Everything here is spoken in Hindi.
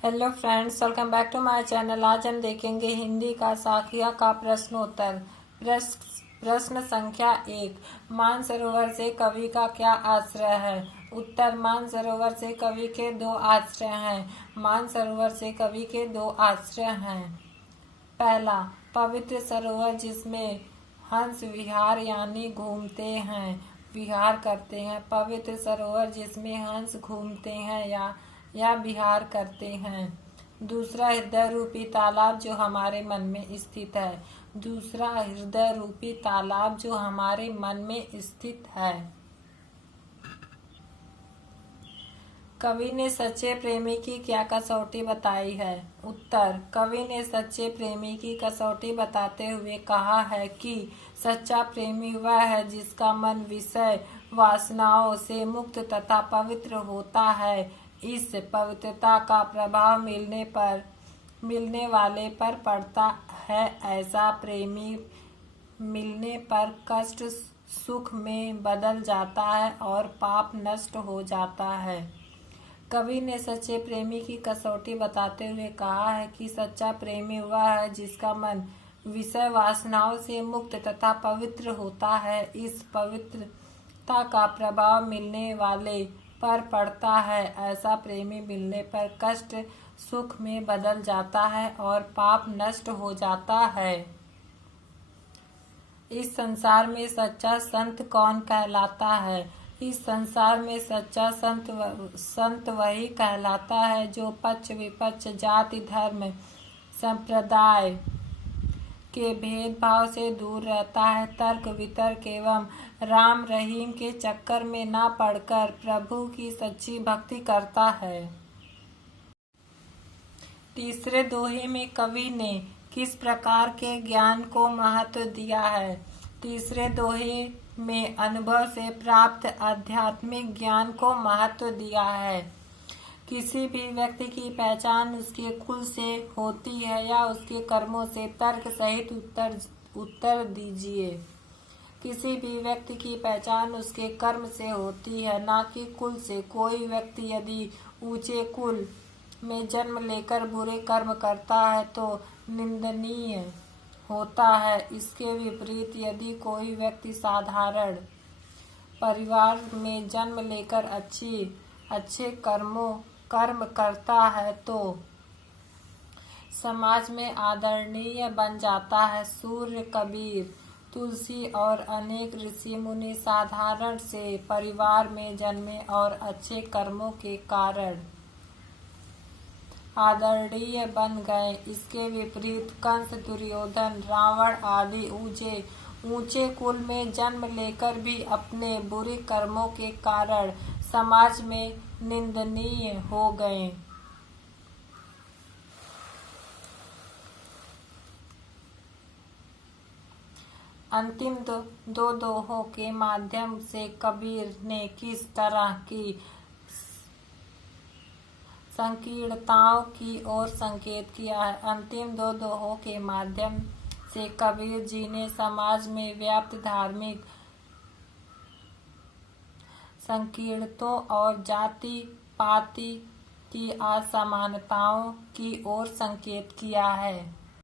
Hello friends, welcome back to my channel. आज हम देखेंगे हिंदी का साखिया का प्रश्नोत्तर। प्रश्न संख्या 1। मानसरोवर से कवि का क्या आश्रय है? उत्तर। मानसरोवर से कवि के दो आश्रय हैं। मानसरोवर से कवि के दो आश्रय हैं। पहला, पवित्र सरोवर जिसमें हंस विहार यानी घूमते हैं, विहार करते हैं। पवित्र सरोवर जिसमें हंस घूमते हैं या विहार करते हैं। दूसरा, हृदय रूपी तालाब जो हमारे मन में स्थित है। दूसरा, हृदय रूपी तालाब जो हमारे मन में स्थित है। कवि ने सच्चे प्रेमी की क्या कसौटी बताई है? उत्तर। कवि ने सच्चे प्रेमी की कसौटी बताते हुए कहा है कि सच्चा प्रेमी वह है जिसका मन विषय वासनाओं से मुक्त तथा पवित्र होता है। इस पवित्रता का प्रभाव मिलने वाले पर पड़ता है। ऐसा प्रेमी मिलने पर कष्ट सुख में बदल जाता है और पाप नष्ट हो जाता है। कवि ने सच्चे प्रेमी की कसौटी बताते हुए कहा है कि सच्चा प्रेमी वह है जिसका मन विषय वासनाओं से मुक्त तथा पवित्र होता है। इस पवित्रता का प्रभाव मिलने वाले पर पड़ता है। ऐसा प्रेमी मिलने पर कष्ट सुख में बदल जाता है और पाप नष्ट हो जाता है। इस संसार में सच्चा संत कौन कहलाता है? इस संसार में सच्चा संत वही कहलाता है जो पक्ष विपक्ष, जाति, धर्म, संप्रदाय के भेदभाव से दूर रहता है। तर्क वितर्क एवं राम रहीम के चक्कर में न पड़कर प्रभु की सच्ची भक्ति करता है। तीसरे दोहे में कवि ने किस प्रकार के ज्ञान को महत्व दिया है? तीसरे दोहे में अनुभव से प्राप्त आध्यात्मिक ज्ञान को महत्व दिया है। किसी भी व्यक्ति की पहचान उसके कुल से होती है या उसके कर्मों से? तर्क सहित उत्तर दीजिए। किसी भी व्यक्ति की पहचान उसके कर्म से होती है, न कि कुल से। कोई व्यक्ति यदि ऊंचे कुल में जन्म लेकर बुरे कर्म करता है तो निंदनीय होता है। इसके विपरीत यदि कोई व्यक्ति साधारण परिवार में जन्म लेकर अच्छे कर्म करता है तो समाज में आदरणीय बन जाता है। सूर्य, कबीर, तुलसी और अनेक ऋषि मुनि साधारण से परिवार में जन्मे और अच्छे कर्मों के कारण आदरणीय बन गए। इसके विपरीत कंस, दुर्योधन, रावण आदि ऊंचे कुल में जन्म लेकर भी अपने बुरे कर्मों के कारण समाज में निंदनीय हो गए। अंतिम दो दोहों के माध्यम से कबीर ने किस तरह की संकीर्णताओं की ओर संकेत किया है? अंतिम दो दोहों के माध्यम से कबीर जी ने समाज में व्याप्त धार्मिक संकीर्णताओं और जाति पाति की असमानताओं की ओर संकेत किया है।